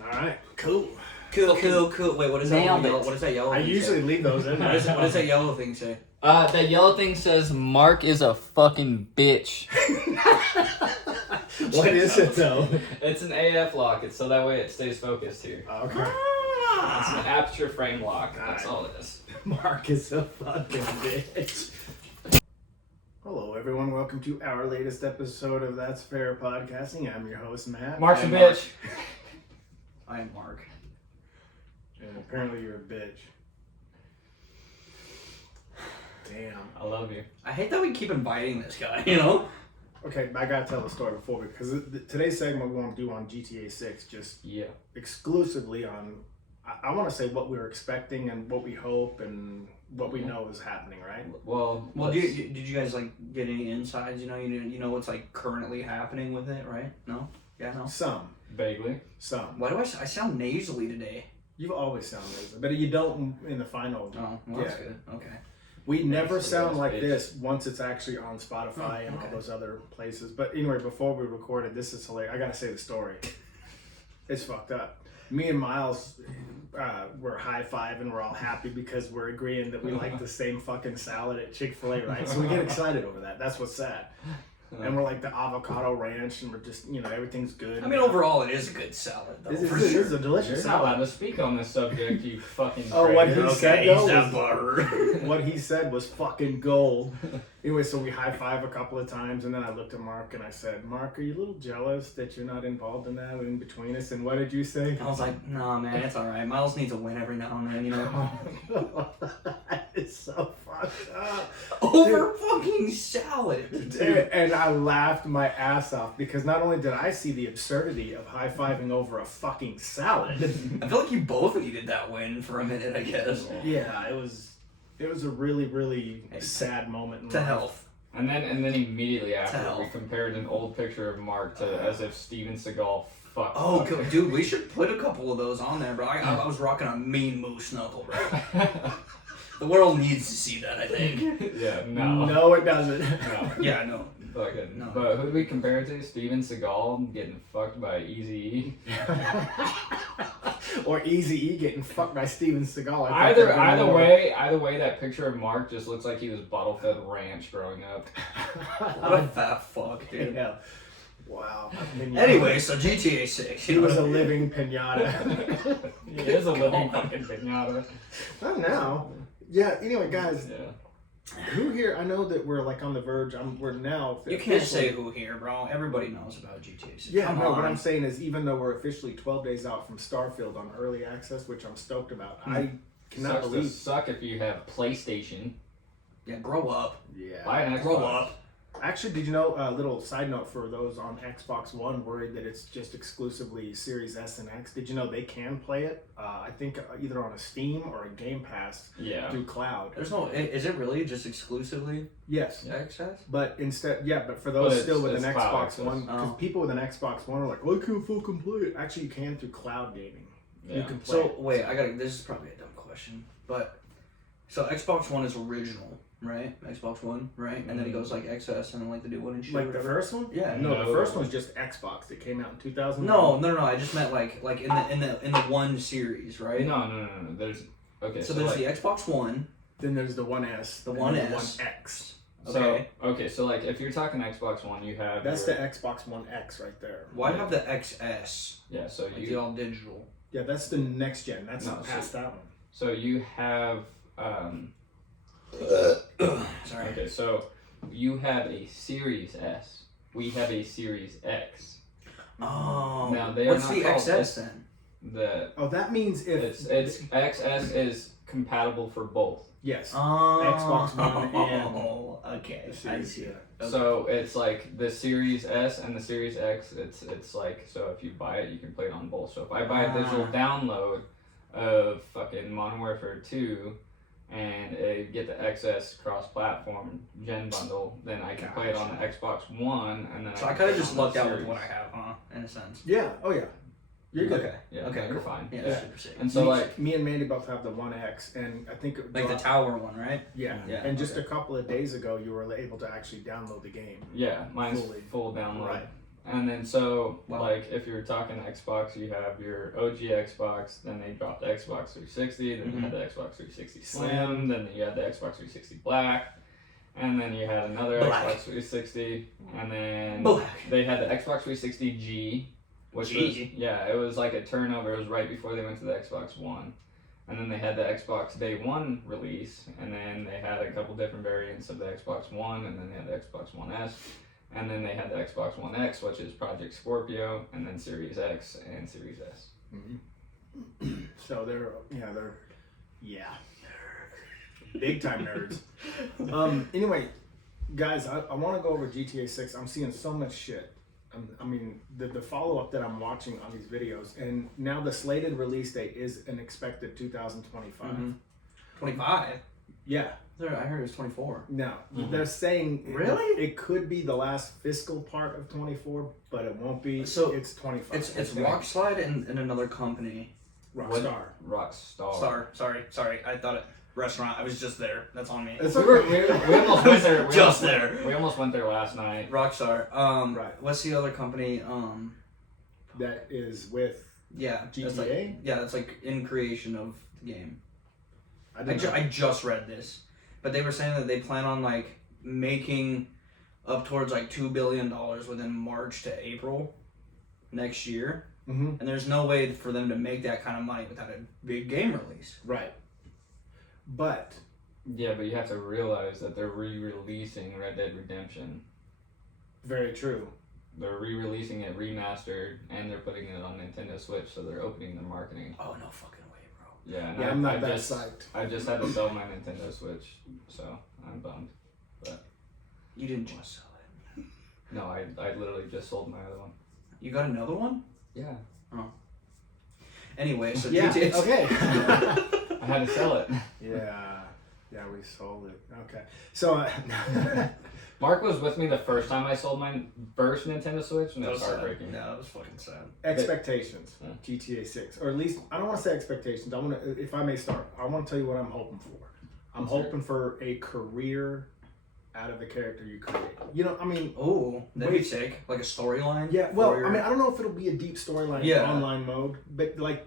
Alright, cool. Cool. Wait, what is that? What is that yellow I thing usually say? leave those in What there. does that yellow thing say? That yellow thing says Mark is a fucking bitch. What is it though? It's an AF lock. It's so that way it stays focused here. Okay. It's an aperture frame lock. That's all it is. Mark is a fucking bitch. Hello everyone, welcome to our latest episode of That's Fair Podcasting. I'm your host, Matt. Mark's a I'm bitch. I am Mark. And apparently you're a bitch. Damn. I love you. I hate that we keep inviting this guy, you know? Okay, I gotta tell the story before because today's segment we want to do on GTA-6 just exclusively on, I want to say what we were expecting and what we hope and what we know is happening, right? Well, did you guys like get any insides? You know what's like currently happening with it, right? No? Yeah, no? Some. vaguely. Some. Why do I sound nasally today? You always sound lazy, but you don't in the final. Oh, well, that's good. Okay. We never sound like bitch. this once it's actually on Spotify and all those other places. But anyway, before we recorded, this is hilarious. I gotta say the story. It's fucked up. Me and Myles were high-fiving. We're all happy because we're agreeing that we like the same fucking salad at Chick-fil-A, right? So we get excited over that. That's what's sad. And we're like the avocado ranch, and we're just, everything's good. I mean, overall, it is a good salad, though. It is a delicious You're not allowed salad. to speak on this subject, you fucking. Oh, what traitor. he said though that was, what he said was fucking gold. Anyway, so we high five a couple of times, and then I looked at Mark and I said, "Mark, are you a little jealous that you're not involved in that in between us?" And what did you say? I was like, nah, man, it's all right. Myles needs a win every now and then, you know. It's so fucked up. Over fucking salad, dude. And I laughed my ass off because not only did I see the absurdity of high fiving over a fucking salad. I feel like you both needed that win for a minute, I guess. Yeah, it was a really, really sad moment in To life. health. And then immediately after, hell. we compared an old picture of Mark to as if Steven Seagal fucked. Oh, dude, we should put a couple of those on there, bro. I was rocking a mean moose knuckle, bro. The world needs to see that, I think. Yeah, no. No, it doesn't. No. Yeah, no. Fucking. No. But who did we compare it to? Steven Seagal getting fucked by Eazy-E? Or Eazy-E getting fucked by Steven Seagal. Either way, that picture of Mark just looks like he was bottle-fed ranch growing up. What a fat fuck, dude. Yeah. Wow. Anyway, so GTA 6. He was a living pinata. He is a living fucking pinata. Not now. Yeah, anyway, guys, Yeah. who here, I know that we're like on the verge, we're now... You can't say who here, bro. Everybody knows about GTA 6. Yeah, Come no, on. what I'm saying is even though we're officially 12 days out from Starfield on early access, which I'm stoked about, I cannot Sucks believe... to suck if you have PlayStation. Yeah, grow up. Yeah. Buy an Xbox. Grow up. Actually, did you know, a little side note for those on Xbox One worried that it's just exclusively Series S and X, did you know they can play it, I think either on a Steam or a Game Pass through cloud? There's no... Is it really just exclusively Yes. XS? But instead, but for those still with an it's cloud Xbox access. One, because people with an Xbox One are like, well, I can't fucking play it. Actually, you can through cloud gaming. Yeah. You can play So, it. wait, this is probably a dumb question, but... So, Xbox One is original, right? Xbox One, right? And then it goes like XS and then like the new one and shit. Like the first one? Yeah. No, the No. first one's just Xbox. It came out in 2000. No. I just meant like in the one series, right? No. There's okay. So there's the Xbox One. Then there's the One S. The and One then S. The One X. So like if you're talking Xbox One, you have That's the Xbox One X right there. Why have the XS? yeah. So Like the all digital. Yeah, that's the next gen. That's No, past that one. so you have Sorry. okay. So you have a Series S. We have a Series X. Oh. Now, they are what's not the called XS then? The Oh, that means if it's XS is compatible for both. yes, Oh. Xbox One and okay. the I Series, see. yeah. Okay. So it's like the Series S and the Series X. It's like, so if you buy it, you can play it on both. So if I buy a digital download of fucking Modern Warfare 2 and get the XS cross-platform gen bundle, then I can play it on the Xbox One, and then So I I can kind play of it just on the lucked out with Series. what I have, huh? In a sense. Yeah. Oh yeah. You're good. Okay. Yeah, Okay. you're Cool. fine. Yeah, Yeah. that's super sick. And so like me and Mandy both have the One X, and I think Like the tower one, right? Yeah. Yeah, And just okay. a couple of days ago, you were able to actually download the game. yeah, mine's Fully. full download. Right. And then so, Wow. like, if you're talking Xbox, you have your OG Xbox, then they dropped the Xbox 360, then you had the Xbox 360 Slim, then you had the Xbox 360 Black, and then you had another Xbox 360, and then they had the Xbox 360 G, which was, it was like a turnover. It was right before they went to the Xbox One. And then they had the Xbox Day 1 release, and then they had a couple different variants of the Xbox One, and then they had the Xbox One S. And then they had the Xbox One X, which is Project Scorpio, and then Series X and Series S. Mm-hmm. So they're big time nerds. Anyway, guys, I want to go over GTA 6. I'm seeing so much shit. I mean, the follow up that I'm watching on these videos, and now the slated release date is an expected 2025. 25. Yeah. I heard it was 24. No, they're saying really it could be the last fiscal part of 24, but it won't be. So it's 25. It's Rockslide and another company. Rockstar. Sorry. I thought it restaurant. I was just there. That's on me. It's okay. We almost went there. We almost went there last night. Rockstar. Right. What's the other company? That is with GTA. That's like in creation of the game. I just read this, but they were saying that they plan on like making up towards like $2 billion within March to April next year, and there's no way for them to make that kind of money without a big game release. Right. But you have to realize that they're re-releasing Red Dead Redemption. Very true. They're re-releasing it remastered, and they're putting it on Nintendo Switch, so they're opening their marketing. Oh, no fucking way, bro. Yeah, I'm not that psyched. I just had to sell my Nintendo Switch, so I'm bummed. But you didn't just sell it. No, I literally just sold my other one. You got another one? Yeah. Oh. Anyway, so GTA. Okay. I had to sell it. Yeah, we sold it. Okay. So Mark was with me the first time I sold my first Nintendo Switch, and that was heartbreaking. Yeah, that was fucking sad. Expectations. GTA 6. Or at least, I don't want to say expectations. I want to, if I may start, I want to tell you what I'm hoping for. I'm hoping for a career out of the character you create. You know, I mean... Oh, that'd be sick. Like a storyline? Yeah, well, I mean, I don't know if it'll be a deep storyline online mode, but like,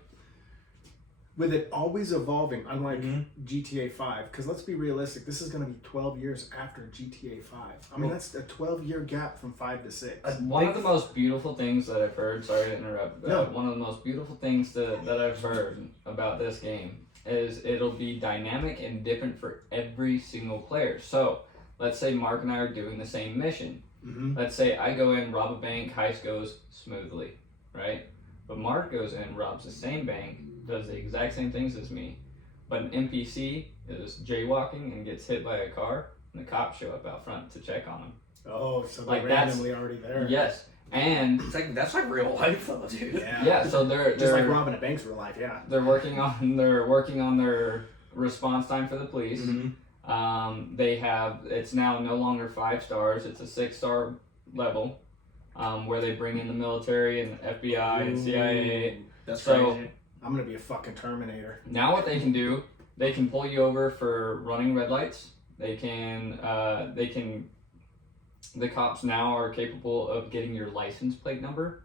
with it always evolving, unlike GTA 5, because let's be realistic, this is going to be 12 years after GTA 5. I mean, that's a 12-year gap from 5 to 6. One of the most beautiful things that I've heard, sorry to interrupt, one of the most beautiful things that I've heard about this game is it'll be dynamic and different for every single player. So, let's say Mark and I are doing the same mission. Let's say I go in, rob a bank, heist goes smoothly, right? But Mark goes in, robs the same bank, does the exact same things as me, but an NPC is jaywalking and gets hit by a car, and the cops show up out front to check on him. Oh, so they're randomly already there. Yes, and that's like real life though, dude. Yeah, so they're just like robbing a bank's real life. Yeah, they're working on their response time for the police. They have, it's now no longer 5 stars; it's a 6-star level, where they bring in the military and the FBI and CIA. That's crazy. I'm gonna be a fucking Terminator. Now what they can do, they can pull you over for running red lights. The cops now are capable of getting your license plate number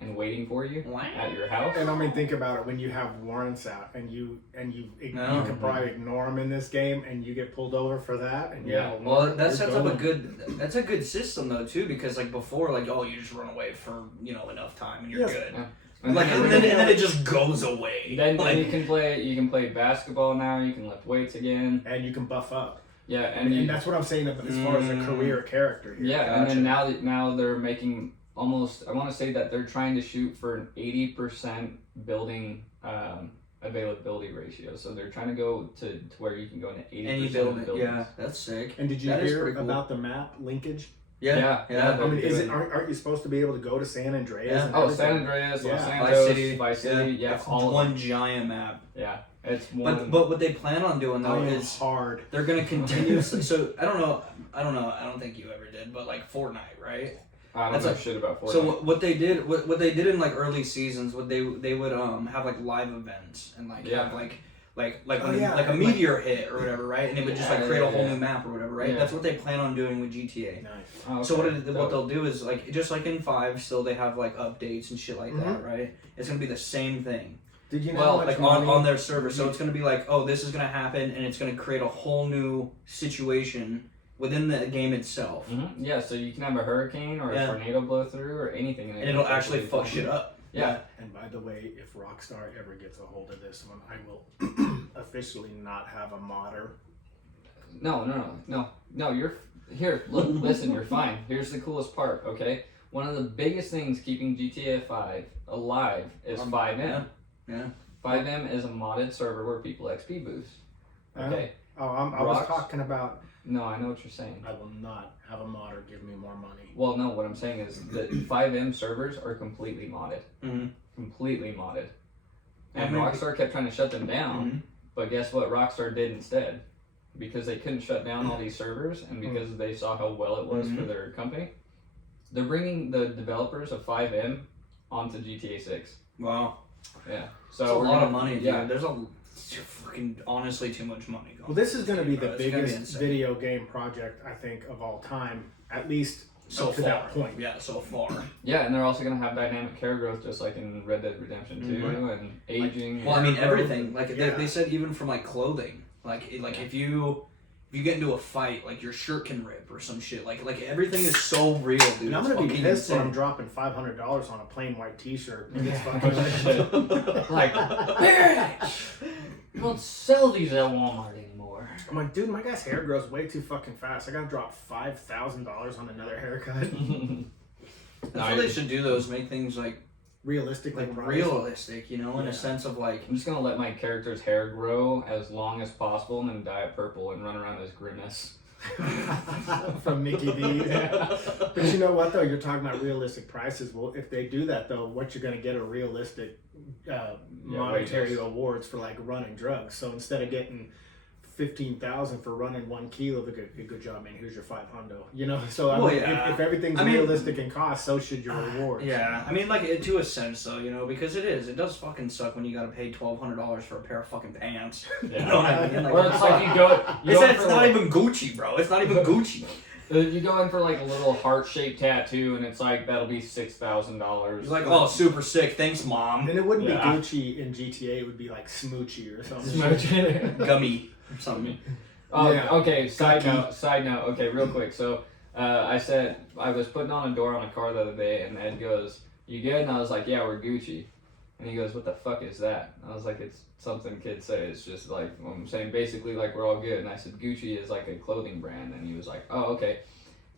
and waiting for you at your house. And I mean, think about it, when you have warrants out and you can probably ignore them in this game, and you get pulled over for that. And well, that sets up that's a good system though too, because like before, like you just run away for enough time and you're good. Yeah. And then it just goes away. Then you can play basketball now. You can lift weights again, and you can buff up. Yeah, and that's what I'm saying as far as a career character here. Yeah, gotcha. And then now they're making almost. I want to say that they're trying to shoot for an 80% building availability ratio. So they're trying to go to where you can go into 80% of buildings. Yeah, that's sick. And did you hear about the map linkage? Yeah. I mean, aren't you supposed to be able to go to San Andreas? Yeah. San Andreas, Los Santos, Vice City. Yeah, it's all one giant map. Yeah, it's one. But what they plan on doing though is hard. They're gonna continuously. So I don't know. I don't think you ever did, but like Fortnite, right? I don't know shit about Fortnite. So what they did in like early seasons, they would have like live events and like have like Oh, yeah. like a meteor hit or whatever, right? And it would just like create a whole Yeah. new map or whatever, right? Yeah. That's what they plan on doing with GTA. Nice. Oh, okay. So what they'll do is like just like in 5, still they have like updates and shit like that, right? It's gonna be the same thing. Did you know Well, how much like money? on their server, so it's gonna be like, oh, this is gonna happen, and it's gonna create a whole new situation within the game itself, Mm-hmm. Yeah, so you can have a hurricane or a tornado blow through or anything, and it'll actually fuck shit up. Yeah. And by the way, if Rockstar ever gets a hold of this one, I will officially not have a modder. No. You're here. Look, listen. You're fine. Here's the coolest part. Okay, one of the biggest things keeping GTA 5 alive is 5M. Yeah. 5M is a modded server where people XP boost. Okay. Oh, I was talking about. No, I know what you're saying. I will not have a modder give me more money. Well, no, what I'm saying is that 5M servers are completely modded. Mm-hmm. Completely modded. And Well, Rockstar kept trying to shut them down, Mm-hmm. but guess what Rockstar did instead? Because they couldn't shut down all these servers, and because they saw how well it was for their company, they're bringing the developers of 5M onto GTA 6. Wow. Yeah. So So a lot of money, dude. Yeah. There's fucking honestly too much money going. Well, this is going to be the It's gonna be biggest insane. video game project, I think, of all time, at least so up to far. that point. Yeah, so far. Yeah, and they're also gonna have dynamic care growth, just like in Red Dead Redemption 2, and aging. Well, I mean everything. Like Yeah. they said, even from like clothing. Like if you get into a fight, like your shirt can rip or some shit. Like everything is so real, dude. And I'm It's going to be fucking pissed when I'm insane. dropping $500 on a plain white T-shirt. And it's Yeah. fucking Like, bitch! You don't sell these at Walmart anymore. I'm like, dude, my guy's hair grows way too fucking fast. I got to drop $5,000 on another haircut. That's what they should do though, is make things like Realistically, priced. realistic, you know, in Yeah. a sense of like I'm just gonna let my character's hair grow as long as possible and then dye it purple and run around as Grimace. From Mickey D's. But you know what though? You're talking about realistic prices. Well, if they do that though, what you're going to get are realistic monetary wages. awards for like running drugs. So instead of getting 15,000 for running 1 kilo, they go, "Hey, good job, man. Here's your $500." You know. So I Well, mean, yeah. if everything's I mean- realistic in cost, so should your rewards. yeah, I mean, like to a sense, though, you know, because it does fucking suck when you gotta pay $1,200 for a pair of fucking pants. Yeah. You know what I mean? Like, Or it's like you go. it's not even Gucci, bro. It's not even Gucci. You go in for like a little heart-shaped tattoo, and it's like that'll be $6,000. He's like, oh, super sick. Thanks, mom. And it wouldn't Yeah. be Gucci in GTA. It would be like Smoochie or something. Gummy or something. Oh, Yeah. okay. Side Cookie. note. Okay, real quick. So, I said I was putting on a door on a car the other day, and Ed goes, "You good?" And I was like, "Yeah, we're Gucci." And he goes, "What the fuck is that?" And I was like, "It's something kids say. It's just like I'm saying, basically like we're all good." And I said, "Gucci is like a clothing brand." And he was like, "Oh, okay."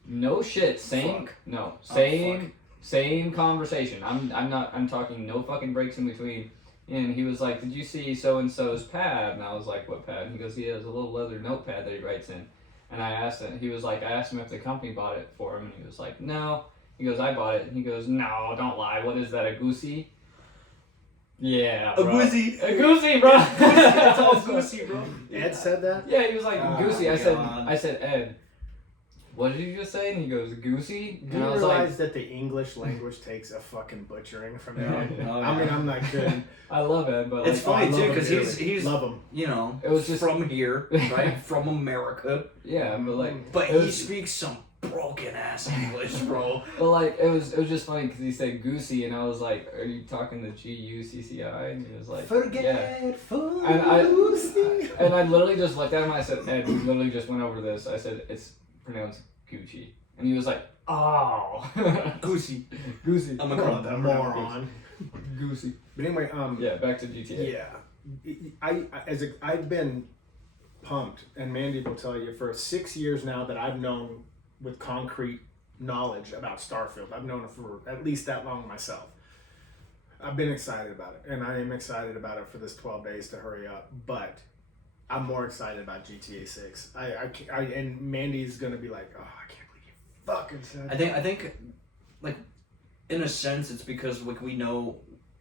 No shit. Same. Fuck. No. Oh, Same conversation. I'm talking no fucking breaks in between. And he was like, "Did you see so and so's pad?" And I was like, "What pad?" And he goes, "He has a little leather notepad that he writes in." And I asked him. He was like, I asked him if the company bought it for him, and he was like, "No." He goes, "I bought it." And he goes, "No, don't lie. What is that? A goosey?" Yeah, bro. goosey. A goosey, bro. It's all Gucci, bro. Ed said that. Yeah, he was like, Oh "Goosey." my I said, God. "Ed, what did you just say?" And he goes, "Goosey." Do And I you was realize like, that the English language takes a fucking butchering from Yeah. Ed? Oh, I mean, yeah. I'm not kidding. I love Ed, but It's like, funny I love too, him because dearly. he's Love him. you know, it was just from here, right? From America. yeah, but like, But it he was- speaks some broken ass English, bro. But like it was just funny because he said goosey and I was like, "Are you talking the Gucci?" And he was like, "Yeah." Forgetful. And I literally just looked at him and I said, "Ed, we literally just went over this." I said, "It's pronounced Gucci," and he was like, "Oh, Gucci. goosey." I'm gonna call it that. moron. Goosey. But anyway, Yeah, back to GTA. yeah, I've been pumped, and Mandy will tell you for 6 years now that I've known with concrete knowledge about Starfield. I've known it for at least that long myself. I've been excited about it, and I am excited about it for this 12 days to hurry up. But I'm more excited about GTA 6. And Mandy's gonna be like, "Oh, I can't believe you fucking said that." I think, like, in a sense, it's because like we know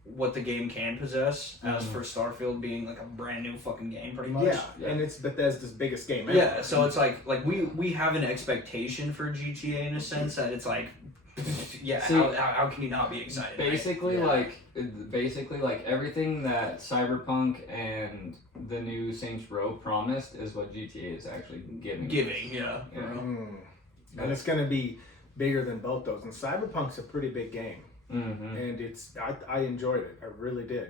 what the game can possess. As for Starfield being like a brand new fucking game, pretty much. Yeah, and it's Bethesda's biggest game ever. Yeah, so it's like we have an expectation for GTA in a sense that it's like, yeah, See, how can you not be excited? right? Basically, Yeah. like basically like everything that Cyberpunk and the new Saints Row promised is what GTA is actually giving. Yeah. And it's going to be bigger than both those. And Cyberpunk's a pretty big game. And I enjoyed it. I really did.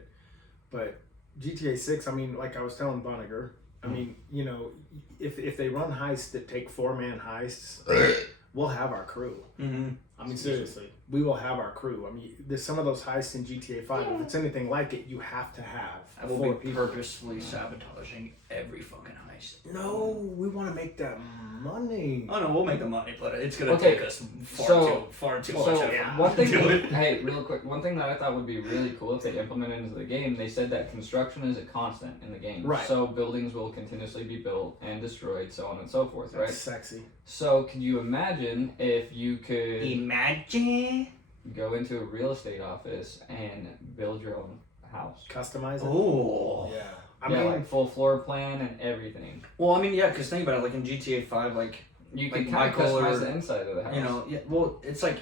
But GTA-6, I mean, like I was telling Vonnegut, I mean, you know, if they run heists that take 4-man heists, we'll have our crew. I mean, seriously, we will have our crew. I mean, there's some of those heists in GTA 5. If it's anything like it, you have to have. I will be purposefully sabotaging every fucking heist. No, we want to make that money. Oh no, we'll make the money, but it's gonna take us far too much. One thing, hey, real quick, one thing that I thought would be really cool if they implemented into the game, they said that construction is a constant in the game. Right. So buildings will continuously be built and destroyed, so on and so forth, That's right? sexy. So could you imagine if you could Imagine go into a real estate office and build your own house? Customize it? Oh. Yeah. I Yeah, mean, like full floor plan and everything. Well, I mean, yeah, because think about it, like in GTA 5, like You like can kind of Michael customize or, the inside of the house. you know, yeah, well, it's like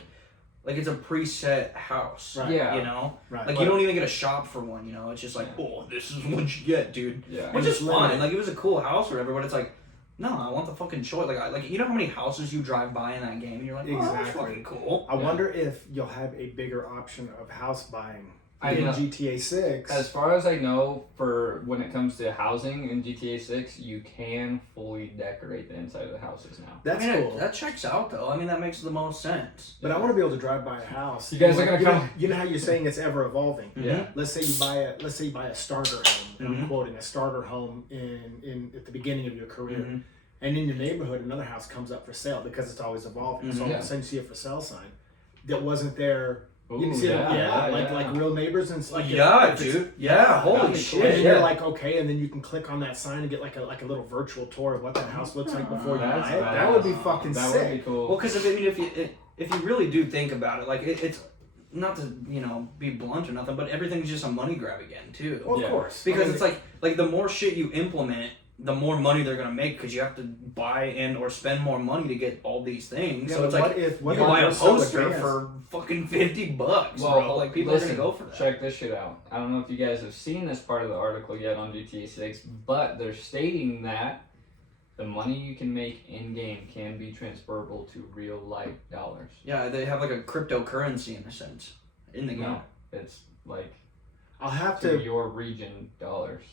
it's a preset house. Right. Yeah. You know? right. Like, you don't even get a shop for one, you know? It's just like, oh, this is what you get, dude. Yeah. Which And is it's fine. limited. Like, it was a cool house or whatever, but it's like, no, I want the fucking choice. Like, you know how many houses you drive by in that game and you're like, oh, that's Exactly. fucking cool. I wonder if you'll have a bigger option of house buying I in know. GTA 6. As far as I know, for when it comes to housing in GTA 6, you can fully decorate the inside of the houses now. That's I mean, cool. that checks out, though. I mean, that makes the most sense. But I want to be able to drive by a house. You guys are gonna you know, come- You know how you're saying it's ever evolving. Yeah. Let's say you buy a starter home. And I'm quoting a starter home in at the beginning of your career, and in your neighborhood another house comes up for sale because it's always evolving. So all of a sudden you see a for sale sign that wasn't there. You can Ooh, see yeah, like real neighbors and stuff. Yeah, dude. Yeah, holy That'd be shit. cool. And Yeah. you're like, okay, and then you can click on that sign and get like a little virtual tour of what that house looks like before you That's buy it. badass. That would be fucking That sick. would be cool. Well, because if you really do think about it, like it's not to be blunt or nothing, but everything's just a money grab again too. Well, of Yeah. course. Because I mean, it's like the more shit you implement, the more money they're gonna make because you have to buy in or spend more money to get all these things. yeah, So it's but like what you if buy a they're so poster advanced? for fucking $50, Well, bro. Like people listen, are gonna go for that. Check this shit out. I don't know if you guys have seen this part of the article yet on GTA 6, but they're stating that the money you can make in game can be transferable to real life dollars. Yeah, they have like a cryptocurrency in a sense in the game. No, it's like I'll have to to. your region dollars.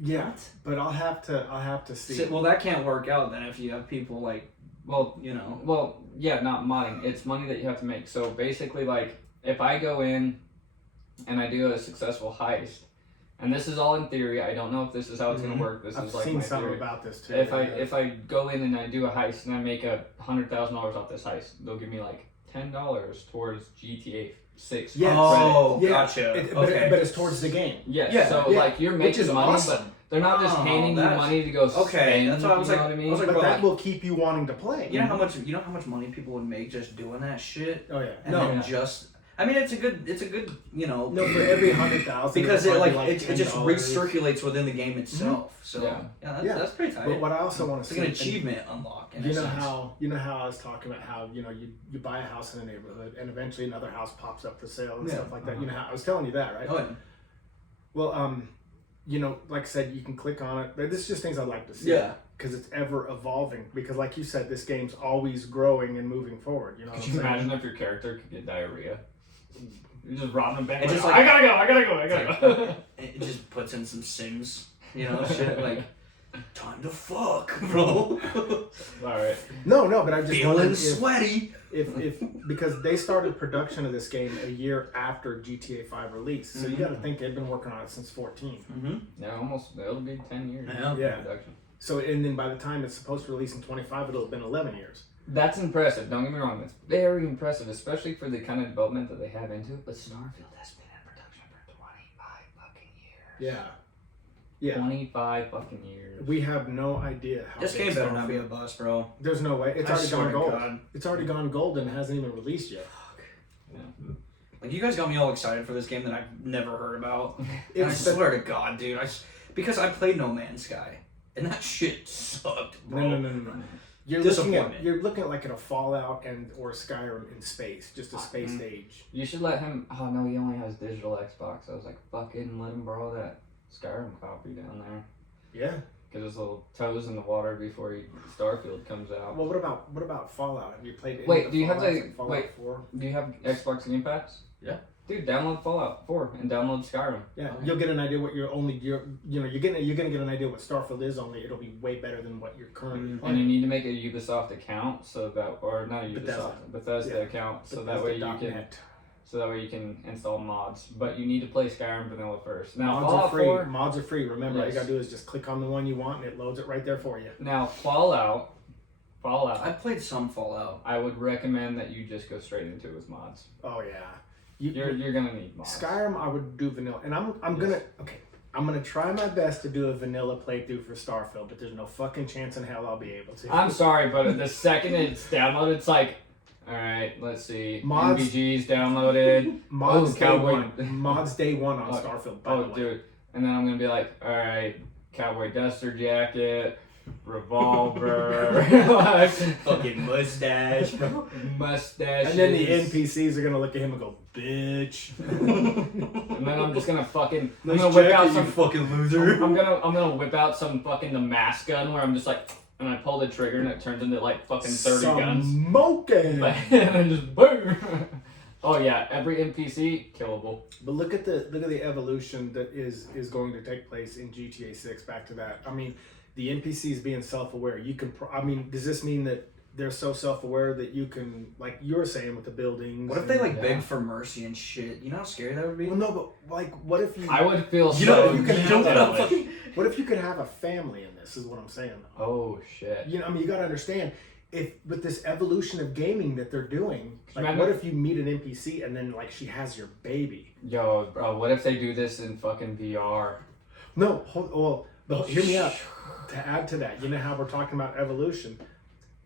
Yeah, but I'll have to see. Well, that can't work out then if you have people like Well, yeah, not modding. It's money that you have to make. So basically, like, if I go in and I do a successful heist, and this is all in theory. I don't know if this is how it's gonna work. This I've is like seen my something theory. about this too. If I go in and I do a heist and I make $100,000 off this heist, they'll give me like $10 towards GTA 6. Yes. Oh, Yeah, gotcha. but it's towards the game. Yes. Yeah, So yeah. like you're Which making is money, awesome. but they're not just Oh, handing you that's- money to go okay, spend. that's what I was you know like- what I I mean? was like, But bro, that will keep you wanting to play. You know how much money people would make just doing that shit, Oh yeah. and No. then just. I mean, it's a good No, for every 100,000. because it'll it probably it be just $10. recirculates within the game itself. So Yeah. that's pretty tight. But what I also want It's to like see. an achievement unlock. In You a know sense. how I was talking about how you buy a house in a neighborhood and eventually another house pops up for sale and Yeah. stuff like that. You know how I was telling you that, right? Oh, yeah. Well, like I said, you can click on it. This is just things I'd like to see. Yeah. Because it's ever evolving. Because like you said, this game's always growing and moving forward. You know what Could I'm you saying? imagine if your character could get diarrhea? You're just robbing a bank. It's just like, like- I gotta go. It just puts in some Sims, shit like time to fuck, bro. Alright. No, but I just Feeling wondered sweaty. if because they started production of this game a year after GTA 5 release, so you got to think they've been working on it since 14. Mm-hmm. Yeah, almost. It'll be 10 years. Yeah. Production. So and then by the time it's supposed to release in 25, it'll have been 11 years. That's impressive. Don't get me wrong. That's very impressive, especially for the kind of development that they have into it. But Starfield has been in production for 25 fucking years. Yeah. 25 fucking years. We have no idea how. This big game better Starfield- not be a bust, bro. There's no way. It's I already swear gone to gold. God. It's already gone gold and it hasn't even released yet. Yeah. Like, you guys got me all excited for this game that I've never heard about. And I It's the- swear to God, dude, because I played No Man's Sky, and that shit sucked, bro. No. You're looking at like at a Fallout or Skyrim in space, just a space stage. You should let him. Oh no, he only has digital Xbox. I was like, fucking let him borrow that Skyrim copy down there. Yeah. Get his little toes in the water before Starfield comes out. Well, what about Fallout? Have you played? Wait, do you have Fallout 4? Do you have Xbox Game Pass? Yeah. Dude, download Fallout 4 and download Skyrim. Yeah, you'll get an idea what you're gonna get an idea what Starfield is. Only it'll be way better than what you're currently playing. And you need to make a Ubisoft account so that, or not a Bethesda account, so that way you can. Net. So that way you can install mods, but you need to play Skyrim vanilla first. Now mods Fallout are free. 4, Mods are free. Remember, all you gotta do is just click on the one you want, and it loads it right there for you. Now Fallout. I played some Fallout. I would recommend that you just go straight into it with mods. Oh yeah, you're gonna need mods. Skyrim, I would do vanilla, and I'm gonna try my best to do a vanilla playthrough for Starfield, but there's no fucking chance in hell I'll be able to. I'm sorry, but the second it's downloaded, it's like. Alright, let's see. Mods, MVG's downloaded. Mods day one on Starfield, by the way. Dude. And then I'm going to be like, alright, cowboy duster jacket, revolver, fucking mustache, bro. Mustache. And then the NPCs are going to look at him and go, bitch. And then I'm just going to fucking, I'm going to whip out some fucking loser. I'm going to whip out some fucking the mask gun where I'm just like, and I pull the trigger and it turns into like fucking 30 guns. Smoking! And then just boom! Oh yeah, every NPC, killable. But look at the evolution that is going to take place in GTA-6, back to that. I mean, the NPCs being self-aware. Does this mean that they're so self-aware that you can, like you were saying with the buildings. What if they beg for mercy and shit? You know how scary that would be? Well, no, but like, what if you? I would feel What if you could have a family in this? Is what I'm saying. Oh shit. You got to understand, if with this evolution of gaming that they're doing, like, what if you meet an NPC and then like she has your baby? Yo, bro, what if they do this in fucking VR? No, hear me out. To add to that, you know how we're talking about evolution.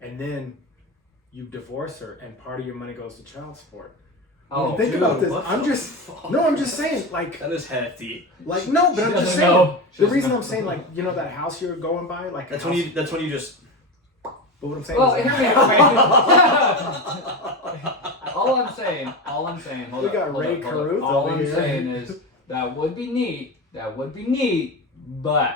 And then you divorce her, and part of your money goes to child support. Oh, think about this. I'm just saying, like that is hefty. Like no, but I'm just saying. The reason I'm saying, like, you know, that house you're going by, like that's when you just. But what I'm saying. Well, hear me out, man. All I'm saying. Hold up. All I'm saying is that would be neat, but.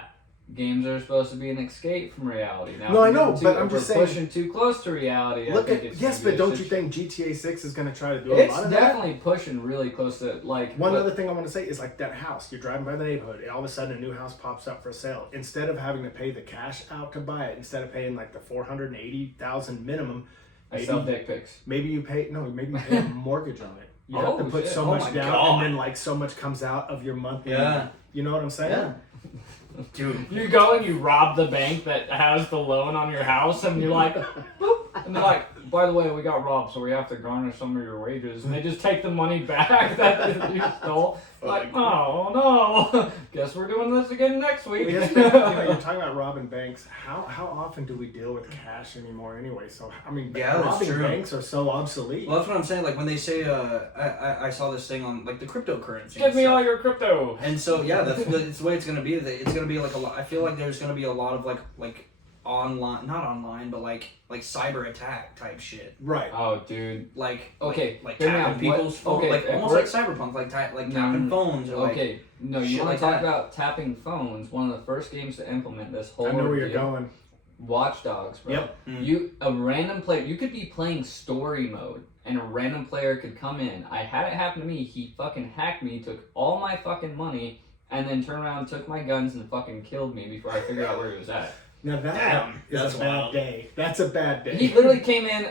Games are supposed to be an escape from reality. Now, no, I know, but I'm just saying, pushing too close to reality. But don't you think GTA-6 is going to try to do a lot of that? It's definitely pushing really close to like. One other thing I want to say is like that house. You're driving by the neighborhood, and all of a sudden a new house pops up for sale. Instead of having to pay the cash out to buy it, instead of paying like the $480,000 minimum, I sell dick pics. Maybe you pay a mortgage on it. You have to put so much down, and then like so much comes out of your monthly. Yeah. You know what I'm saying? Yeah. Dude, you go and you rob the bank that has the loan on your house, and you're like, boop, and they're like, by the way, we got robbed, so we have to garnish some of your wages, and they just take the money back that you stole. Like, oh no, guess we're doing this again next week. Yes, you're talking about robbing banks. How often do we deal with cash anymore anyway? So I mean, robbing banks are so obsolete. Well, that's what I'm saying. Like when they say, I saw this thing on like the cryptocurrency. Give me all your crypto. And so yeah, that's the way it's gonna be. It's gonna be like a lot. I feel like there's gonna be a lot of like online, not online, but like cyber attack type shit. Right. Oh, dude. Like like tapping people's phones, like almost like cyberpunk, like tapping phones. Or okay. No, you want to talk about tapping phones? One of the first games to implement this whole. I know where you're going. Watch Dogs, bro. Yep. A random player. You could be playing story mode, and a random player could come in. I had it happen to me. He fucking hacked me, took all my fucking money, and then turned around, took my guns, and fucking killed me before I figured out where he was at. Now that's a bad day. That's a bad day. He literally came in,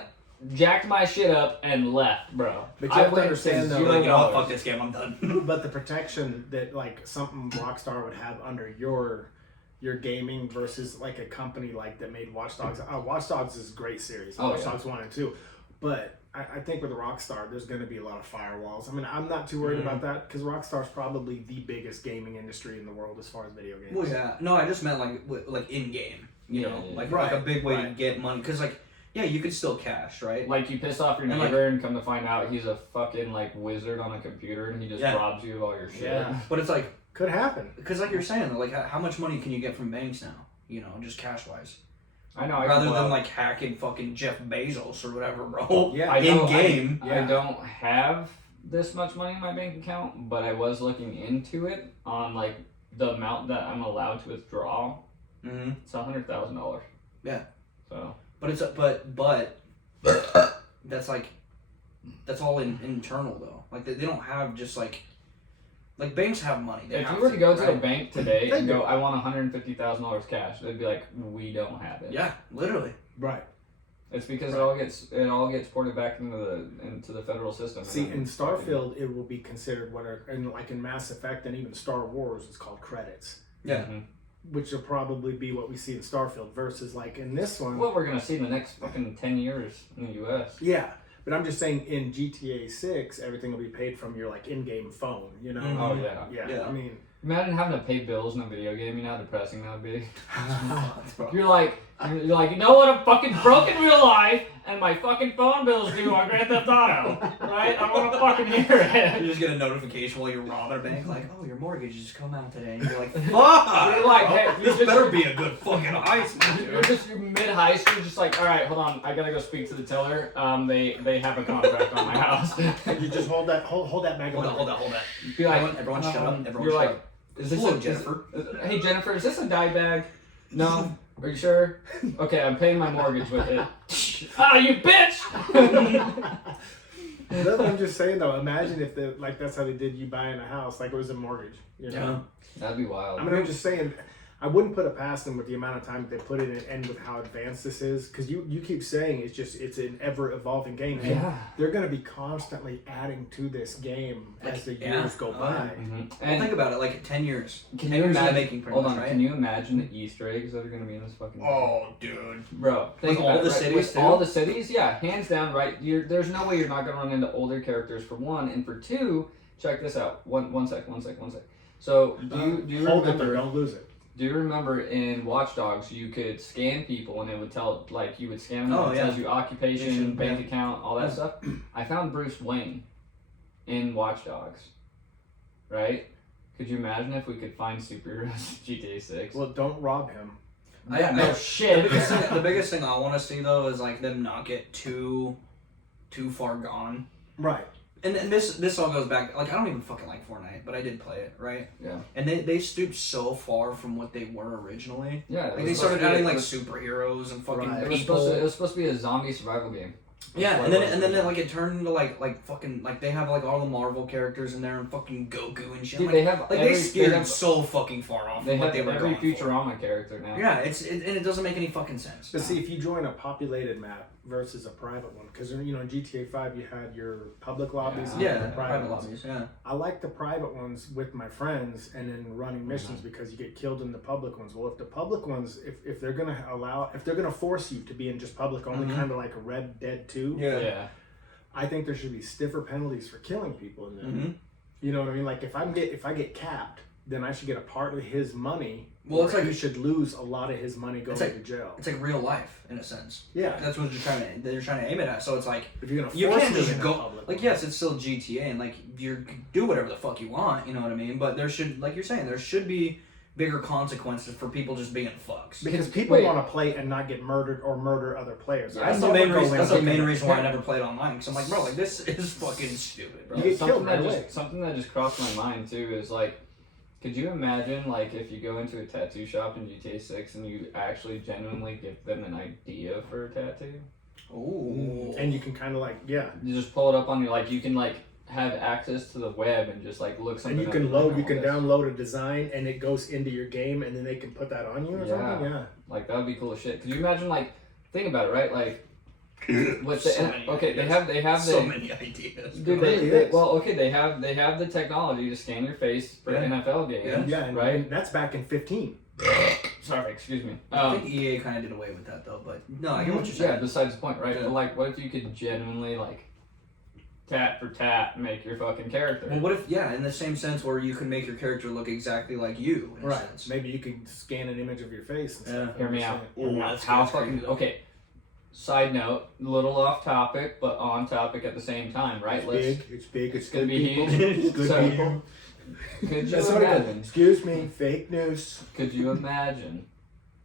jacked my shit up, and left, bro. But you have to understand though, like, fuck this game, I'm done. But the protection that like something Rockstar would have under your gaming versus like a company like that made Watch Dogs. Watch Dogs is a great series. Watch Dogs 1 and 2. But I think with Rockstar, there's going to be a lot of firewalls. I mean, I'm not too worried about that because Rockstar's probably the biggest gaming industry in the world as far as video games. Well, yeah. No, I just meant like in game. You know, like a big way to get money. Because like, yeah, you could still cash, right? Like you piss off your neighbor and come to find out he's a fucking like wizard on a computer and he just robs you of all your shit. Yeah. But it's like could happen because like you're saying, like how much money can you get from banks now? You know, just cash wise. I know. Rather than like hacking fucking Jeff Bezos or whatever, bro. Yeah. In game. I don't have this much money in my bank account, but I was looking into it on like the amount that I'm allowed to withdraw. Mm-hmm. It's $100,000. Yeah. So. But it's but that's like that's all internal though. Like they don't have just like banks have money. They If have you were to go to right? a bank today They and do. go, I want $150,000 cash, they'd be like, we don't have it. Yeah, literally. Right. It's because Right. it all gets ported back into the federal system. See, and then in Starfield, it will be considered and like in Mass Effect and even Star Wars, it's called credits, Yeah. Mhm. which will probably be what we see in Starfield versus like in this one. What we're gonna see in the next fucking 10 years in the U.S. Yeah, but I'm just saying in GTA-6, everything will be paid from your like in-game phone. You know? Mhm. Oh yeah. Yeah. I mean, Imagine having to pay bills in a video game. You know how depressing that would be. Bro. You're like, you know what? I'm fucking broke in real life, and my fucking phone bill's due on Grand Theft Auto. Right? I want to fucking hear it. You just get a notification while you're robbing a bank, like, oh, your mortgage just come out today. And you're like, fuck! You're like, hey, This better be a good fucking heist, You're mid heist. You're just like, all right, hold on. I gotta go speak to the teller. They have a contract on my house. you just hold that bag. Hold that. Be like, Everyone shut up. Everyone you're shut like, up. is this Hello, a Jennifer. Hey Jennifer, is this a dye bag? No. Are you sure? Okay, I'm paying my mortgage with it. Ah, you bitch! That's what I'm just saying though. Imagine if that's how they did you buying a house, like it was a mortgage. You know? That'd be wild. I mean, I'm just saying, I wouldn't put it past them with the amount of time that they put it in and with how advanced this is. Because you keep saying it's an ever evolving game. And Yeah. they're going to be constantly adding to this game as the yeah. years go Oh, by. Mm-hmm. Well, And think about it, like 10 years. can 10 you years in the imagine? making, pretty Hold much, on. right? Can you imagine the Easter eggs that are gonna be in this fucking game? Oh, dude. Bro, think With all about the it, right? cities, With too? all the cities, yeah, hands down, right? There's no way you're not gonna run into older characters for one, and for two, check this out. One sec. So do you Hold it, but remember? don't lose it. Do you remember in Watch Dogs you could scan people and it would tell like you would scan them Oh, and it yeah. tells you occupation, Yeah. bank account, all that stuff? I found Bruce Wayne in Watch Dogs. Right? Could you imagine if we could find superheroes in GTA 6? Well, don't rob him. No shit. The biggest thing I want to see though is like them not get too far gone. Right. And this all goes back, like I don't even fucking like Fortnite, but I did play it, right? Yeah. And they stooped so far from what they were originally. Yeah. Like they started adding like superheroes and fucking Right. It was, people. it was supposed to be a zombie survival game. Yeah, That's and what then it and was. then it, like it turned into like fucking like they have like all the Marvel characters in there and fucking Goku and shit. Dude, like, they have like every, they steered have, so fucking far off they from what have they were every going for. Futurama character now. Yeah, and it doesn't make any fucking sense. But see, if you join a populated map versus a private one, because you know in GTA 5 you had your public lobbies and Yeah, the private ones. lobbies. Yeah. I like the private ones with my friends and then running missions because you get killed in the public ones. Well, if the public ones, if they're gonna force you to be in just public only, kind of like a Red Dead 2, Yeah. I think there should be stiffer penalties for killing people in there. Mm-hmm. You know what I mean? Like if I get capped, then I should get a part of his money. Well, it's or like- he should lose a lot of his money going It's like- to jail. It's like real life in a sense. Yeah, That's what they're trying to aim it at. So it's like if you're gonna you force can't me just in a go public like one. yes, it's still GTA and like you do whatever the fuck you want. You know what I mean? But there should, like you're saying, there should be bigger consequences for people just being fucks. Because people Wait. want to play and not get murdered or murder other players. That's the main reason. That's the main reason why I never played online. Because I'm like, bro, like this is fucking stupid, bro. You get killed right that away. something that just crossed my mind too is like, could you imagine like if you go into a tattoo shop in GTA 6 and you actually genuinely give them an idea for a tattoo? Ooh. And you can kind of like, yeah. You just pull it up on your like you can like have access to the web and just like look something And you up can and like, load, you oh, can that's- download a design and it goes into your game and then they can put that on you or Yeah. something. Yeah. Like that would be cool as shit. Could you imagine like think about it, right? Like with the So many okay, ideas. they have so the many ideas. dude, bro. they have the technology to scan your face for Yeah. NFL games, Yeah, and, right? and that's back in 15. Sorry, excuse me. I think EA kind of did away with that though, but no, I get what you're saying. Yeah, besides the point, right? Yeah. But like, what if you could genuinely like tat for tat make your fucking character? Well, what if, yeah, in the same sense where you can make your character look exactly like you, in a Right. sense. Maybe you could scan an image of your face and Yeah. stuff. Hear me out. Ooh, that's How crazy, fucking though. okay? Side note, little off topic, but on topic at the same time, right? It's big. It's big. It's gonna good be people. huge. It's good So- people. Could you That's what it is. imagine? Excuse me. Fake news. Could you imagine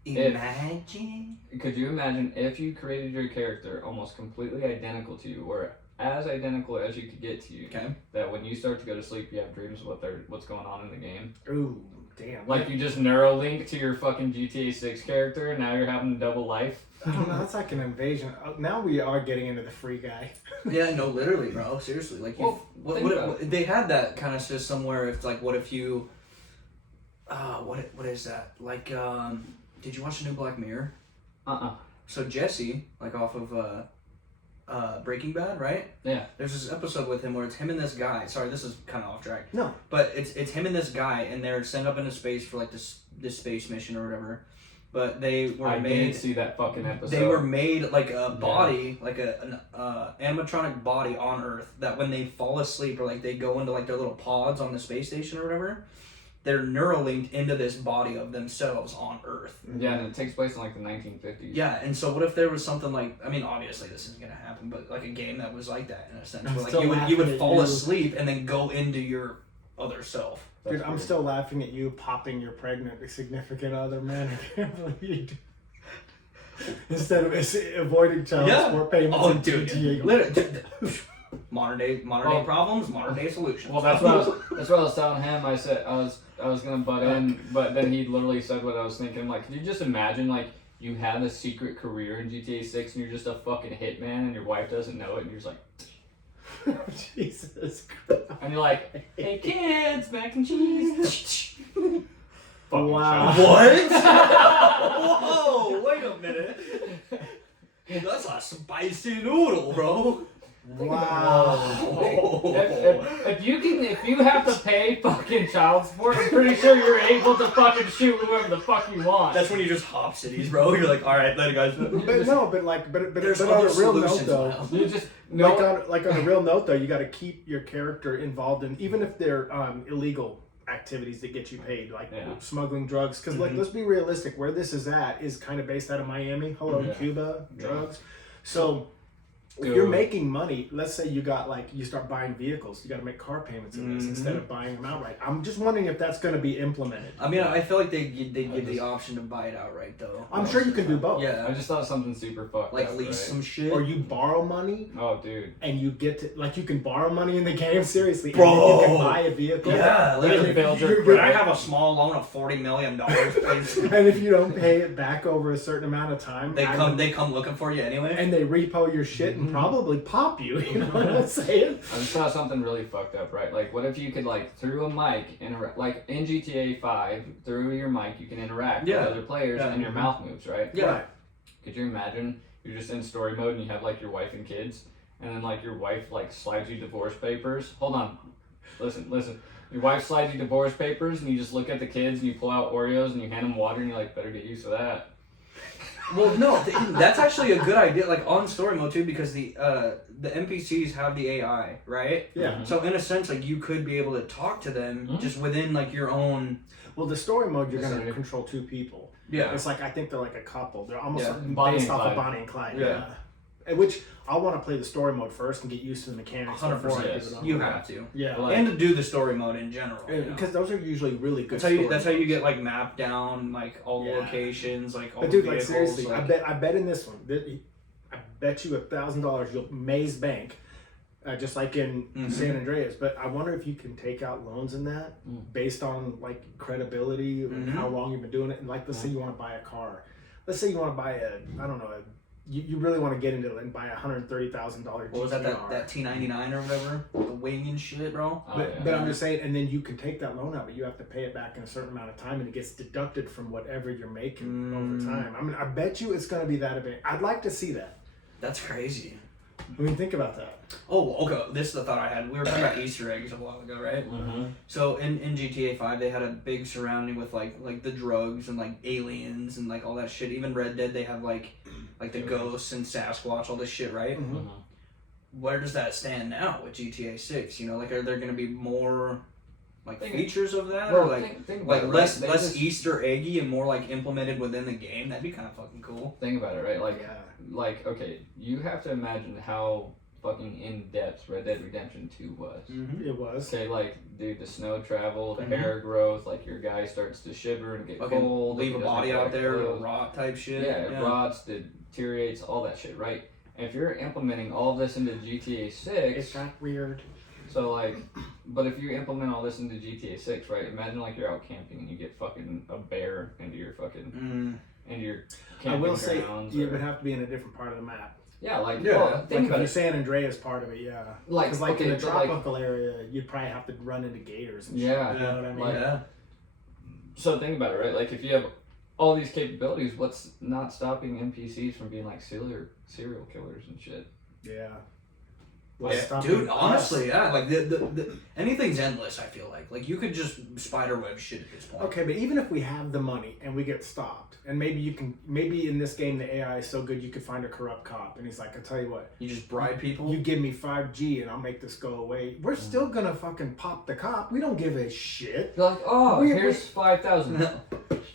Imagine. Could you imagine if you created your character almost completely identical to you, or as identical as you could get to you? Okay. That when you start to go to sleep, you have dreams of what's going on in the game. Ooh, damn. Like you just neuralink to your fucking GTA-6 character, and now you're having a double life. I don't know, that's like an invasion. Now we are getting into the free guy. Yeah, no, literally, bro. Seriously, like, they had that kind of system where it's like, what if you, what is that? Like, did you watch the new Black Mirror? So Jesse, like off of Breaking Bad, right? Yeah. There's this episode with him where it's him and this guy. Sorry, this is kind of off track. No. But it's him and this guy, and they're sent up into space for like this space mission or whatever. But they were I made. didn't see that fucking episode. They were made like a body, like an animatronic body on Earth. That when they fall asleep or like they go into like their little pods on the space station or whatever, they're neuralinked into this body of themselves on Earth. Yeah, and it takes place in like the 1950s. Yeah, and so what if there was something like, I mean, obviously this isn't gonna happen, but like a game that was like that in a sense, I'm where still like you laughing would at fall you. asleep and then go into your other self. That's Dude, I'm weird. still laughing at you popping your pregnant significant other, man. I can't believe you do. Instead of avoiding child support payments. Oh, and dude, GTA. literally, modern day Oh. problems, modern day solutions. Well, that's what I was telling him. I said I was gonna butt in, but then he literally said what I was thinking. Like, could you just imagine like you have a secret career in GTA 6 and you're just a fucking hitman and your wife doesn't know it and you're just like, Jesus Christ. and you're like, hey kids, mac and cheese. Fucking Wow. child. What? Whoa, wait a minute. That's a spicy noodle, bro. Wow. If you have to pay fucking child support, I'm pretty sure you're able to fucking shoot whoever the fuck you want. That's when you just hop cities, bro. You're like, all right, later, guys. But no, but like, but There's on other a real note solutions, though, Myles. You just no. like on a real note though, you got to keep your character involved in, even if they're illegal activities that get you paid, like smuggling drugs. Because like, let's be realistic, where this is at is kind of based out of Miami. Hello, Cuba, drugs. So if you're making money, let's say you got like, you start buying vehicles, you got to make car payments in this instead of buying them outright. I'm just wondering if that's going to be implemented. I mean, I feel like they give the option to buy it outright, though. I'm sure you can do both. Yeah. I just thought something super fucked Like up, lease right? some shit. Or you borrow money Oh, dude. and you get to, like, you can borrow money in the game, seriously. Bro. And then you can buy a vehicle. Yeah, literally. build your Could I have a small loan of $40 million, please? And if you don't pay it back over a certain amount of time, They come looking for you anyway. and they repo your shit and probably pop you. You know what I'm saying? I just thought something really fucked up, right? Like, what if you could, like, through a mic, like in GTA 5, through your mic, you can interact with other players and your mouth moves, right? Yeah. Right. Could you imagine you're just in story mode and you have, like, your wife and kids, and then, like, your wife, like, slides you divorce papers? Hold on. Listen. Your wife slides you divorce papers, and you just look at the kids, and you pull out Oreos, and you hand them water, and you're like, better get used to that. Well, no, that's actually a good idea. Like on story mode too, because the NPCs have the AI, right? Yeah. So in a sense, like you could be able to talk to them just within like your own. Well, the story mode, you're Yes, going to sir. control two people. Yeah. It's like, I think they're like a couple. They're almost Yeah. like Bonnie based and off of Clyde. Bonnie and Clyde. Yeah. And which I want to play the story mode first and get used to the mechanics. 100%. before I give yes. it on. You have to. Yeah. Like- And to do the story mode in general. You know? Because those are usually really good. That's how you story get like mapped down like all the Yeah. locations, like all But the dude, vehicles. like seriously, like, I bet in this one, I bet you $1,000 you'll maze bank, just like in San Andreas. But I wonder if you can take out loans in that based on like credibility and how long you've been doing it. And like, let's say you want to buy a car. Let's say you want to buy you really want to get into it and buy a $130,000 GTR. what was that T99 or whatever? The wing and shit, bro. Oh, But, yeah. but I'm just saying, and then you can take that loan out, but you have to pay it back in a certain amount of time, and it gets deducted from whatever you're making over time. I mean, I bet you it's going to be that event. I'd like to see that. That's crazy. I mean, think about that. Oh, okay. This is the thought I had. We were talking about Easter eggs a while ago, right? So in GTA 5, they had a big surrounding with like the drugs and like aliens and like all that shit. Even Red Dead, they have like the ghosts and Sasquatch, all this shit, right? Where does that stand now with GTA 6? You know, like are there going to be more like features of that, or like think like about it, less right? They less just- Easter eggy and more like implemented within the game? That'd be kind of fucking cool. Think about it, right? Like, Yeah. like okay, you have to imagine how fucking in depth Red Dead Redemption 2 was. Mm-hmm. It was. Okay, like, dude, the snow travel, the hair growth, like your guy starts to shiver and get cold. Leave a he doesn't body have out there, clothes. rot type shit. Yeah, it rots, deteriorates, all that shit, right? And if you're implementing all this into GTA 6, It's got weird. so like, but if you implement all this into GTA 6, right? Imagine like you're out camping and you get fucking a bear into your fucking into your camping I will say grounds. you would have to be in a different part of the map. Yeah, like Yeah. well, Like think if about you're it. San Andreas part of it, yeah. Like, Because like in okay, the but, like- tropical area, you'd probably have to run into gators and shit. Yeah. You know what I mean? Like- Yeah. So think about it, right? Like if you have all these capabilities, what's not stopping NPCs from being like serial killers and shit? Yeah. Dude, honestly, yeah, like the anything's endless. I feel like you could just spiderweb shit at this point. Okay, but even if we have the money and we get stopped, and maybe in this game the AI is so good you could find a corrupt cop, and he's like, I tell you what, You just bribe people. you give me 5G and I'll make this go away. We're still gonna fucking pop the cop. We don't give a shit. You're like, oh, here's 5,000.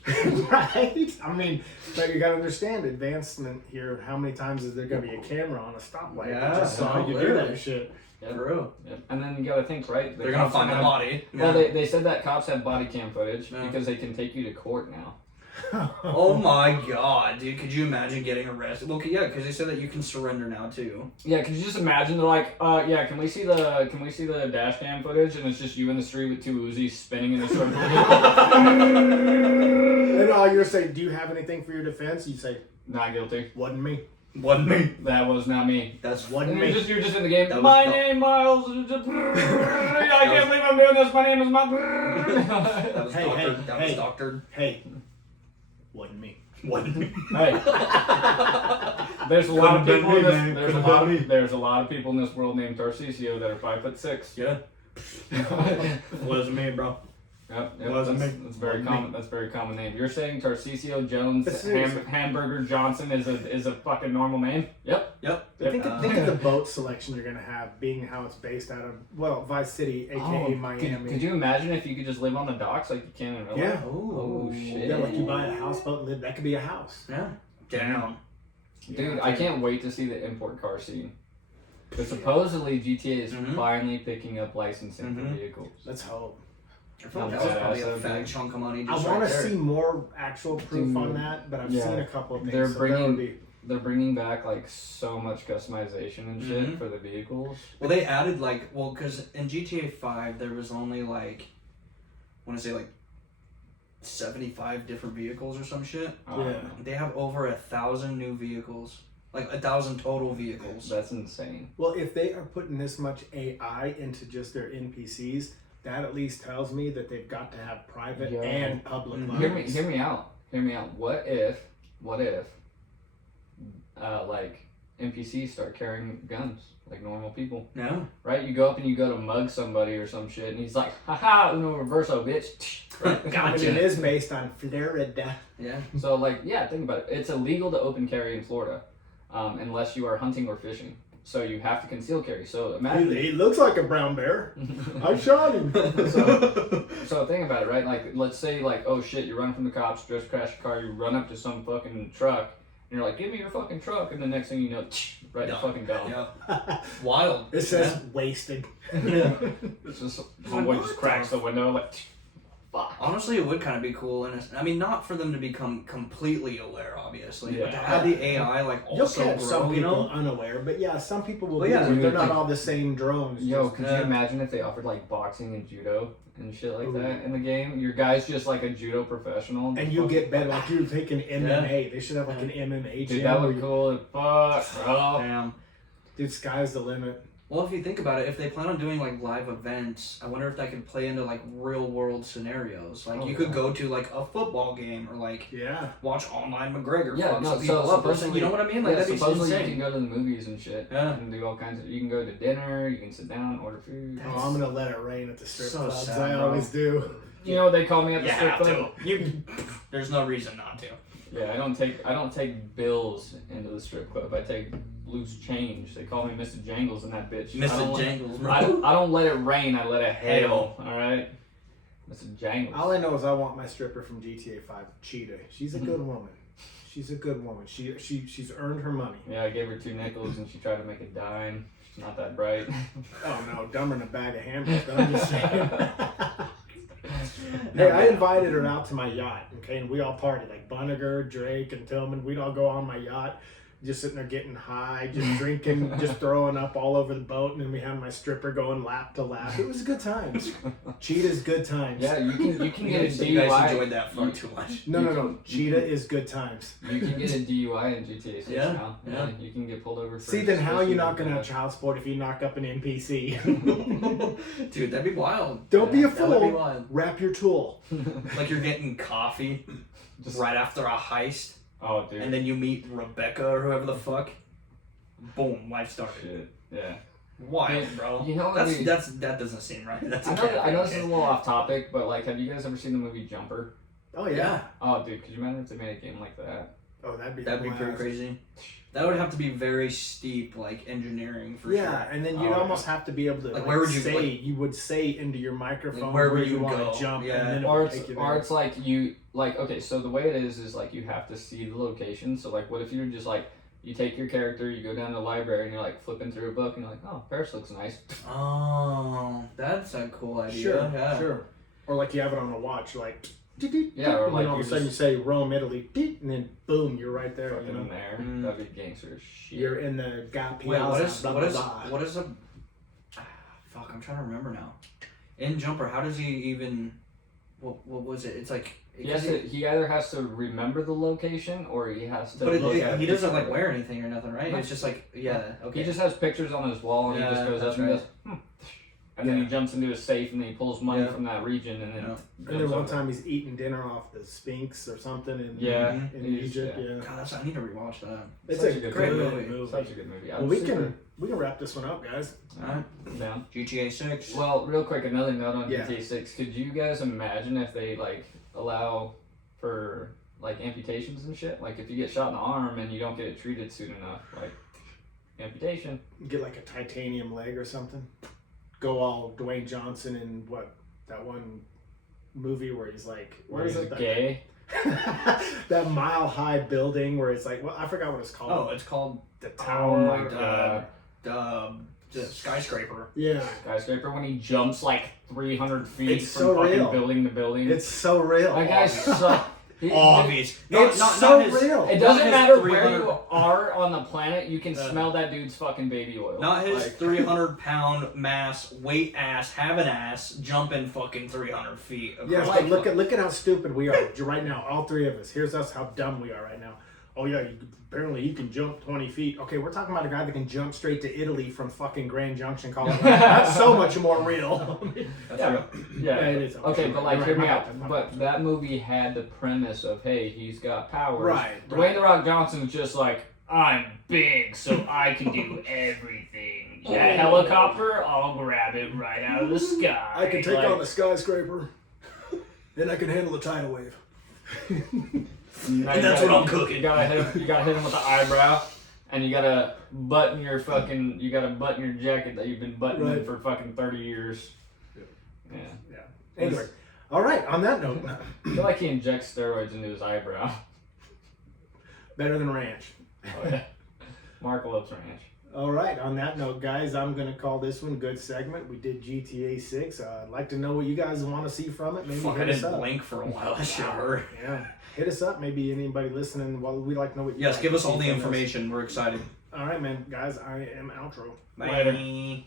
Right? I mean, but you gotta understand advancement here. How many times is there gonna be a camera on a stoplight? Yeah, I just saw no, you do literally. that shit. True. Yep. And then you gotta think, right? They're gonna find the body. Well, Yeah. they said that cops have body cam footage Yeah. because they can take you to court now. Oh my god, dude! Could you imagine getting arrested? Well, yeah, because they said that you can surrender now too. Yeah, could you just imagine? They're like, yeah, can we see the dash cam footage? And it's just you in the street with two Uzis spinning in a circle. And all you're saying, do you have anything for your defense? You say, Not guilty. wasn't me. Wasn't me. That was not me. That's Wasn't And me. you're just in the game. That was My not- name Myles. I can't believe I'm doing this. My name is Myles. that was Hey, doctored. hey, that hey. was doctored. Hey, wasn't me. Wasn't me. Hey, there's a lot of Could've people been in me, this. man. There's a Could've lot been me. of there's a lot of people in this world named Tarcisio that are 5'6". Yeah. Wasn't me, bro. Yep, Wasn't that's, me. that's very Wasn't common. That's a very common name. You're saying Tarcisio Jones Seriously. Hamburger Johnson is a fucking normal name? Yep. Yep. But think of the boat selection you're gonna have, being how it's based out of Vice City, aka Miami. Could you imagine if you could just live on the docks like you can in real life? Yeah. Oh shit. Yeah, like you buy a houseboat and live. That could be a house. Yeah. Damn. Dude, I can't wait to see the import car scene. Because supposedly GTA is finally picking up licensing for vehicles. Let's hope. I feel like that was probably a fat dude. chunk of money. I Just want right to there. see more actual proof Dude. on that, but I've Yeah. seen a couple of things. They're so bringing- that would be- They're bringing back like so much customization and shit Mhm. for the vehicles. Well, they added because in GTA 5 there was only I want to say 75 different vehicles or some shit. Yeah. They have over 1,000 new vehicles, 1,000 total vehicles. That's insane. Well, if they are putting this much AI into just their NPCs, that at least tells me that they've got to have private Yeah. and public Mhm. lines. Hear me out. Hear me out. What if NPCs start carrying guns like normal people? No. Right? You go up and you go to mug somebody or some shit, and he's like, haha, uno reverso, bitch. I mean, Gotcha. it is based on Florida. Yeah. So, think about it. It's illegal to open carry in Florida unless you are hunting or fishing. So, you have to conceal carry. So, imagine. He looks like a brown bear. I shot him. So, think about it, right? Let's say, oh shit, you're running from the cops, just crash your car, you run up to some fucking truck, and you're like, give me your fucking truck, and the next thing you know, right in the fucking dome. Yeah. Wild. It says wasted. It's just, homeboy just cracks the window, fuck. Honestly, it would kind of be cool, and I mean, not for them to become completely aware, obviously, but to Yeah. have the AI You'll also catch grow, some you people know? unaware, but yeah, some people will Well, be. yeah, They're you not think- all the same drones. Yo, just- could Yeah. you imagine if they offered boxing and judo and shit like Ooh. that in the game? Your guy's just a judo professional. and you get better, like you're taking MMA. They should have an MMA Dude, gym. that where would be you- cool as fuck, bro. Damn. Dude, sky's the limit. Well, if you think about it, if they plan on doing live events, I wonder if that could play into real world scenarios. Oh, You could yeah. go to a football game or Yeah. watch online McGregor. Yeah, fuck no, some people up or supposedly, something. You know what I mean? yeah, That'd be supposedly you insane. can go to the movies and shit. Yeah. And do all kinds of. You can go to dinner. You can sit down, order food. Oh, I'm gonna let it rain at the strip So clubs. sad, I bro. always do. You know what they call me at the You strip have club? to. There's no reason not to. Yeah, I don't take bills into the strip club. I take loose change. They call me Mr. Jangles in that bitch. I don't Mr. let- Jangles, bro. I don't let it rain. I let it hail. All right, Mr. Jangles. All I know is I want my stripper from GTA 5, Cheetah. She's a good woman. She's a good woman. She's earned her money. Yeah, I gave her 2 nickels and she tried to make a dime. She It's not that bright. Oh no, dumber than a bag of hammers, but I'm just saying. Hey, I invited her out to my yacht, okay, and we all partied, like Bunniger, Drake, and Tillman. We'd all go on my yacht, just sitting there getting high, just drinking, just throwing up all over the boat, and then we had my stripper going lap to lap. It was good times. Cheetah's good times. Yeah, you can get a DUI. You guys enjoyed that far too much. No. Cheetah is good times. You can get a DUI in GTA 6 Yeah, now. yeah. You can get pulled over for. See, then how are you not going to have child support if you knock up an NPC? Dude, that'd be wild. Don't be a That would be fool. wild. Wrap your tool. Like you're getting coffee Just right after a heist, Oh, dude. and then you meet Rebecca or whoever the fuck. Boom, life started. Shit. Yeah. Wild, bro. You know, that doesn't seem right. That's a I know this is a catfish. little off topic, but like, have you guys ever seen the movie Jumper? Oh, yeah. Oh, dude, could you imagine if they made a game like that? Oh, that'd be Pretty blast. crazy. That would have to be very steep, like engineering for sure. Yeah, and then you'd Oh, almost have to be able to Like, where would you, say like- you would say into your microphone Like, where would you you want go? to jump, Yeah. and then it Or would take you there. it's like okay, so the way it is like you have to see the location. So like, what if you're just like, you take your character, you go down to the library, and you're like flipping through a book, and you're like, oh, Paris looks nice. Oh, that's a cool idea. Sure, Yeah. sure. Or like you have it on a watch, like Yeah, or and like then all of a you sudden just- you say Rome, Italy, and then boom, you're right there. Fucking You know, there. Mm. That'd be gangster as shit. you're in the Gap Wait, Piazza. blah, what blah, is blah. what is a fuck? I'm trying to remember now. In Jumper, how does he even? What was it? It's like. He either has to remember the location or he has to. But look at he doesn't like pictures. wear anything or nothing, right? No. It's just like okay. He just has pictures on his wall, and he just Yeah, goes up that's and right. goes, and then he jumps into a safe, and then he pulls money Yeah. from that region, and then. Yeah. And then goes one over. time he's eating dinner off the Sphinx or something in Yeah. in He's- Egypt. yeah. Yeah, God, I need to rewatch that. it's Such a a good great movie. movie. Such a good movie. Well, we can wrap this one up, guys. Alright. Down. GTA 6. Well, real quick, another note on Yeah. GTA 6. Could you guys imagine if they like allow for like amputations and shit? Like if you get shot in the arm and you don't get it treated soon enough, like amputation. Get like a titanium leg or something. Go all Dwayne Johnson in that one movie where he's like, Where is it? it gay? That mile-high building where it's like, well, I forgot what it's called. Oh, it's called The Oh Tower. my god. the skyscraper. Yeah, Skyscraper when he jumps like 300 feet It's from so fucking real. building to building. it's so real. That guy's so. Obvious. It's so real. It doesn't his matter where 300 you are on the planet, you can smell that dude's fucking baby oil. Not his Like, 300-pound mass, weight ass, have an ass, jumping fucking 300 feet. Yeah, across but the look at how stupid we are right now. All three of us. Here's us how dumb we are right now. Oh yeah, apparently you can jump 20 feet. Okay, we're talking about a guy that can jump straight to Italy from fucking Grand Junction, Colorado. That's so much more real. That's yeah, real. yeah. Yeah, it is. Okay, but like, You're hear right, me my out. bad. But that movie had the premise of, hey, he's got powers. Right, Dwayne right. The Rock Johnson's just like, I'm big, so I can do everything. That helicopter, I'll grab it right out of the sky. I can take Like, on the skyscraper, and I can handle the tidal wave. now And you that's gotta- what I'm cooking. You gotta hit him with the eyebrow, and you gotta button your jacket that you've been buttoning Right. for fucking 30 years. Yeah. Yeah. Anyway, all right. On that note, I feel like he injects steroids into his eyebrow. better than ranch. Oh yeah. Mark loves ranch. All right. On that note, guys, I'm gonna call this one good segment. We did GTA 6. I'd like to know what you guys want to see from it. Maybe Fuck, I hit us didn't up. blink for a while. That shit hurt. Yeah. Hit us up. Maybe anybody listening. Well, we'd like to know what. Yes, like give to us all see the from us. information. We're excited. All right, man. Guys, I am outro. Bye.